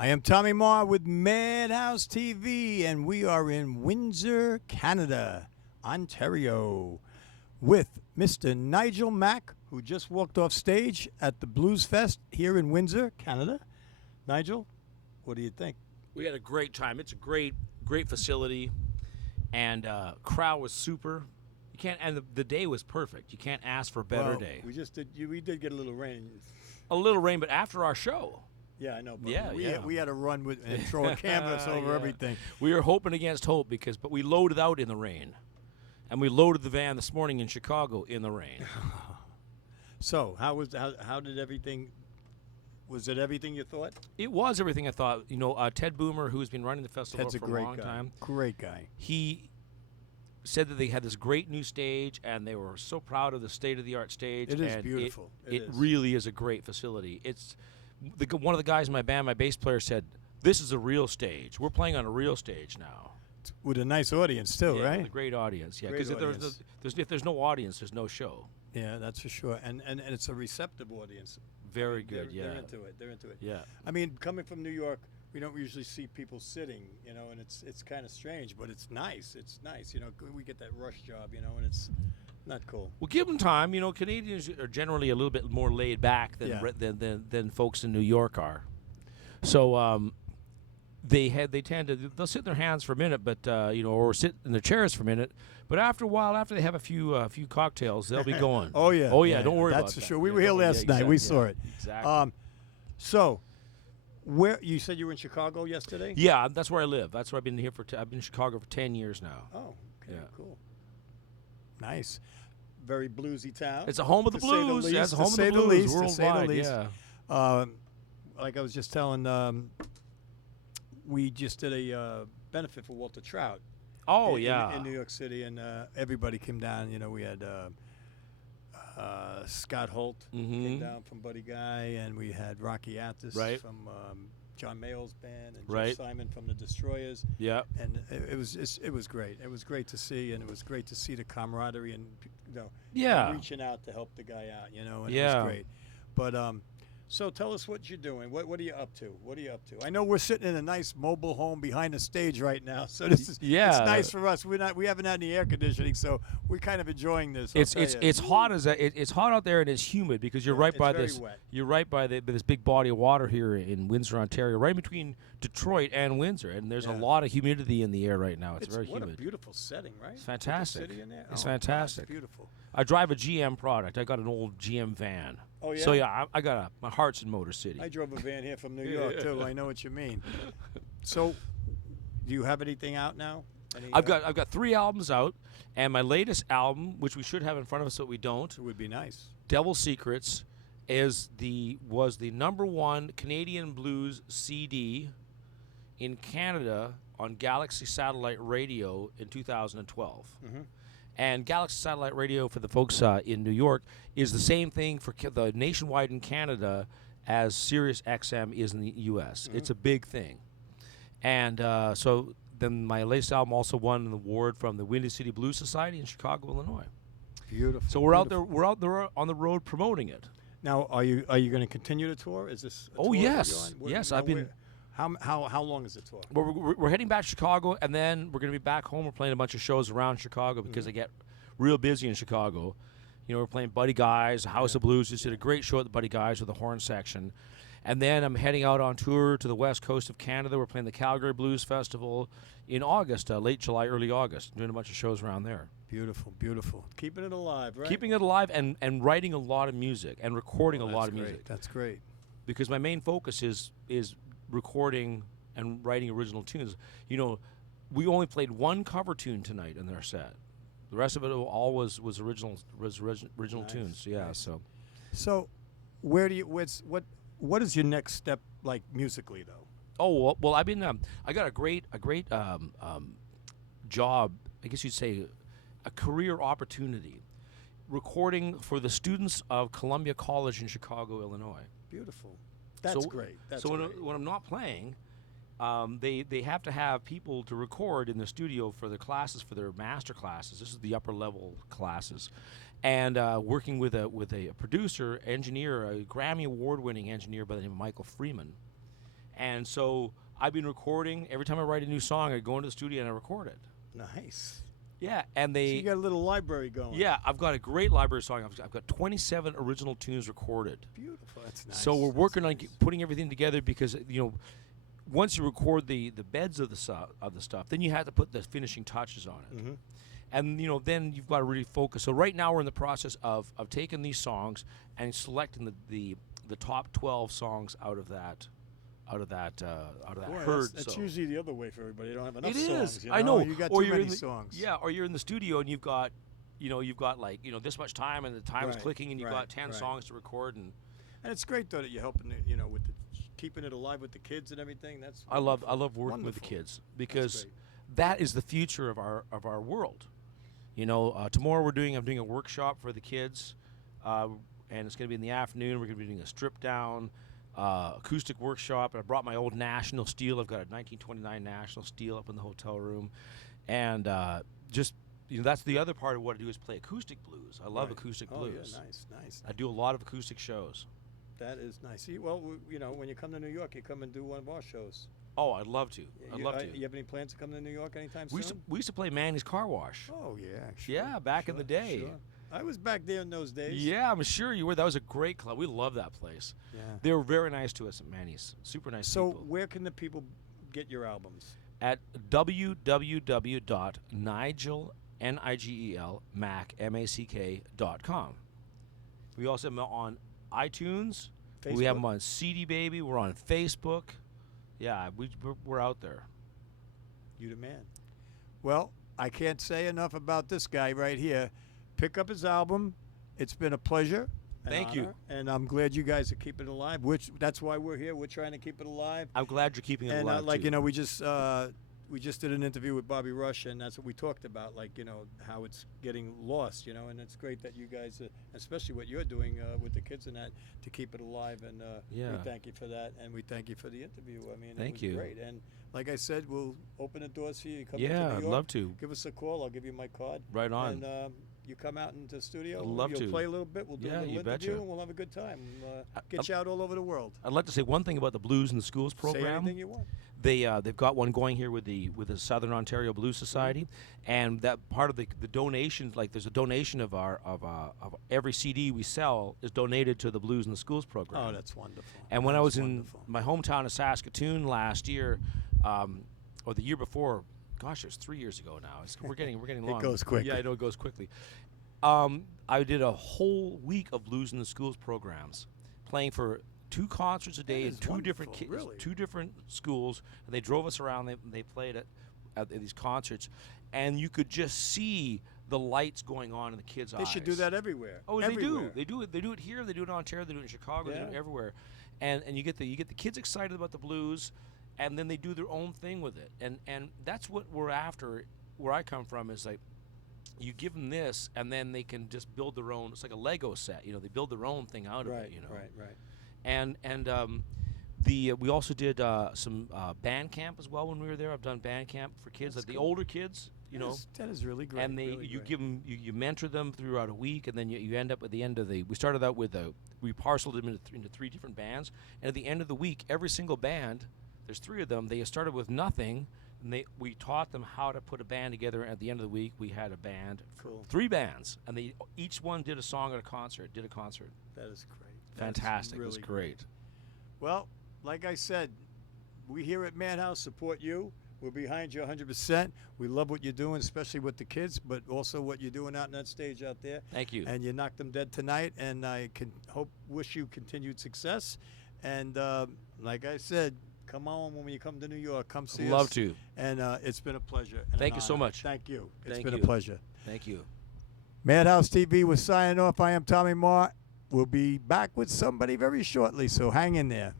I am Tommy Maher with Madhouse TV, and we are in Windsor, Canada, Ontario, with Mr. Nigel Mack, who just walked off stage at the Bluesfest here in Windsor, Canada. Nigel, what do you think? We had a great time. It's a great facility, and crowd was super. You can't, and the day was perfect. You can't ask for a better day. We did get a little rain. A little rain, but after our show. Yeah, I know. But Yeah, we had to run with and throw a canvas over everything. We were hoping against hope but we loaded out in the rain, and we loaded the van this morning in Chicago in the rain. So how did everything? Was it everything you thought? It was everything I thought. You know, Ted Boomer, who's been running the festival Ted's for a great long guy. time. Great guy. He said that they had this great new stage, and they were so proud of the state-of-the-art stage. It is and beautiful. It really is a great facility. It's one of the guys in my band, my bass player, said, "This is a real stage. We're playing on a real stage now." With a nice audience too, Yeah, right? with a great audience. Yeah, Great because if there's no audience, there's no show. Yeah, that's for sure. And it's a receptive audience. Very good. They're Yeah. into it. They're into it. Yeah. I mean, coming from New York, we don't usually see people sitting, you know, and it's kind of strange, but it's nice. It's nice, you know. We get that rush job, you know, and it's not cool. Well, give them time. You know, Canadians are generally a little bit more laid back than folks in New York are. So they'll sit in their hands for a minute, but or sit in their chairs for a minute. But after a while, after they have a few cocktails, they'll be going. Oh yeah. Oh yeah. Don't worry about that. That's for sure. We were here last night. We saw it. Exactly. So, where you said you were in Chicago yesterday? Yeah, that's where I live. That's where I've been here I've been in Chicago for 10 years now. Oh, okay, Yeah. cool. Nice. Very bluesy town. It's a home of the to say the blues. least, Yeah, it's a to home of say the the blues least, to say the worldwide. least. Yeah. Like I was just telling, we just did a benefit for Walter Trout. Oh in yeah. New York City, and everybody came down. You know, we had Scott Holt came down from Buddy Guy, and we had Rocky Atis from John Mayall's band, and Jeff Simon from the Destroyers. Yeah. And it was great. It was great to see, and it was great to see the camaraderie and reaching out to help the guy out. You know, and it was great. But so tell us what you're doing. What are you up to? What are you up to? I know we're sitting in a nice mobile home behind the stage right now, so this is it's nice for us. We haven't had any air conditioning, so we're kind of enjoying this. It's hot it's hot out there, and it's humid because you're right by this. Wet. You're right by this big body of water here in Windsor, Ontario, right between Detroit and Windsor, and there's a lot of humidity in the air right now. It's very humid. What a beautiful setting, right? It's fantastic. City in there. It's fantastic. It's beautiful. I drive a GM product. I got an old GM van. Oh yeah. So yeah, I got my heart's in Motor City. I drove a van here from New York too. I know what you mean. So, do you have anything out now? I've got 3 albums out, and my latest album, which we should have in front of us, but we don't. It would be nice. Devil Secrets was the #1 Canadian blues CD in Canada on Galaxy Satellite Radio in 2012. Mm-hmm. And Galaxy Satellite Radio, for the folks in New York, is the same thing for the nationwide in Canada as Sirius XM is in the U.S. It's a big thing. And so then my latest album also won an award from the Windy City Blues Society in Chicago, Illinois. Beautiful. So we're out there on the road promoting it. Now, are you going to continue the tour? Is this? Oh yes, yes. I've been. How long is the tour? We're heading back to Chicago, and then we're going to be back home. We're playing a bunch of shows around Chicago because I get real busy in Chicago. You know, we're playing Buddy Guy's, House of Blues. Just did a great show at the Buddy Guy's with the horn section. And then I'm heading out on tour to the west coast of Canada. We're playing the Calgary Blues Festival in August, late July, early August. Doing a bunch of shows around there. Beautiful, beautiful. Keeping it alive, right? Keeping it alive and writing a lot of music and recording a lot of music. That's great. Because my main focus is recording and writing original tunes. You know, we only played 1 cover tune tonight in their set. The rest of it all was original tunes. Yeah. Nice. So where do you what is your next step like musically though? Oh well, I've been I got a great job. I guess you'd say a career opportunity, recording for the students of Columbia College in Chicago, Illinois. Beautiful. That's great. That's great. When I'm not playing, they have to have people to record in the studio for their classes, for their master classes. This is the upper level classes, and working with a producer, engineer, a Grammy award winning engineer by the name of Michael Freeman, And so I've been recording. Every time I write a new song, I go into the studio and I record it. Nice. Yeah, and So you got a little library going. Yeah, I've got a great library of songs. I've got 27 original tunes recorded. Beautiful. That's nice. So we're working on putting everything together because, you know, once you record the beds of the stuff, then you have to put the finishing touches on it. And, you know, then you've got to really focus. So right now we're in the process of taking these songs and selecting the top 12 songs out of that herd. That's usually the other way for everybody. They don't have enough songs. It is. You know? I know. You got too many songs. Yeah, or you're in the studio and you've got like, you know, this much time and the time is clicking and you've got 10 songs to record. And it's great though that you're helping, you know, with keeping it alive with the kids and everything. That's I love working with the kids because that is the future of our world. You know, tomorrow I'm doing a workshop for the kids, and it's going to be in the afternoon. We're going to be doing a strip down acoustic workshop. And I brought my old National Steel. I've got a 1929 National Steel up in the hotel room, and just, you know, that's the other part of what I do is play acoustic blues. I love acoustic blues. Oh, yeah, nice. I do a lot of acoustic shows. That is nice. See, well, you know, when you come to New York, you come and do one of our shows. Oh, I'd love to. I'd love to. You have any plans to come to New York anytime soon? We used to play Manny's Car Wash. Oh, yeah. Sure, yeah, back in the day. Sure. I was back there in those days. Yeah, I'm sure you were. That was a great club. We love that place. Yeah. They were very nice to us at Manny's. Super nice people. So where can the people get your albums? At www.Nigel, Nigel, Mack, Mack.com. We also have them on iTunes. Facebook? We have them on CD Baby. We're on Facebook. Yeah, we're out there. You the man. Well, I can't say enough about this guy right here. Pick up his album. It's been a pleasure. Thank you. And I'm glad you guys are keeping it alive. That's why we're here. We're trying to keep it alive. I'm glad you're keeping it alive. Like, you know, we just did an interview with Bobby Rush, and that's what we talked about. Like, you know, how it's getting lost. You know, and it's great that you guys, especially what you're doing with the kids and that, to keep it alive. And we thank you for that, and we thank you for the interview. I mean, thank it was you. Great. And like I said, we'll open the doors for you. You come yeah, into New York, I'd love to. Give us a call. I'll give you my card. Right on. And you come out into the studio. I'd love You'll to. play a little bit. We'll do a little interview, betcha. and we'll have a good time. Get you out all over the world. I'd like to say one thing about the Blues in the Schools program. Say anything you want. They've got one going here with the Southern Ontario Blues Society, and that part of the donations, like there's a donation of every CD we sell is donated to the Blues in the Schools program. Oh, that's wonderful. And when I was in my hometown of Saskatoon last year, or the year before, gosh, it was 3 years ago now. We're getting long. It goes quick. Yeah, I know it goes quickly. I did a whole week of Blues in the Schools programs, playing for 2 concerts a day in 2 different really? 2 different schools, and they drove us around. They played at these concerts, and you could just see the lights going on in the kids' eyes. They should do that everywhere. Oh, everywhere. They do it. They do it here. They do it in Ontario. They do it in Chicago. They do it everywhere, and you get the kids excited about the blues, and then they do their own thing with it, and that's what we're after. Where I come from is like, you give them this, and then they can just build their own. It's like a Lego set. You know, they build their own thing out of it. You know. Right. And we also did some band camp as well when we were there. I've done band camp for kids, like the older kids, you know. That is really great. And you give them, you mentor them throughout a week, and then you end up at the end of we started out with we parceled them into 3 different bands, and at the end of the week, every single band, there's 3 of them. They started with nothing, and we taught them how to put a band together. And at the end of the week, we had a band, 3 bands, and each one did a song at a concert. That is great. Fantastic. Really it was great. Well, like I said, we here at Madhouse support you. We're behind you 100%. We love what you're doing, especially with the kids, but also what you're doing out on that stage out there. Thank you. And you knocked them dead tonight, and I wish you continued success. And like I said, come on when you come to New York. Come see us. Love to. And it's been a pleasure. Thank you so much. Thank you. It's been a pleasure. Thank you. Madhouse TV was signing off. I am Tommy Maher. We'll be back with somebody very shortly, so hang in there.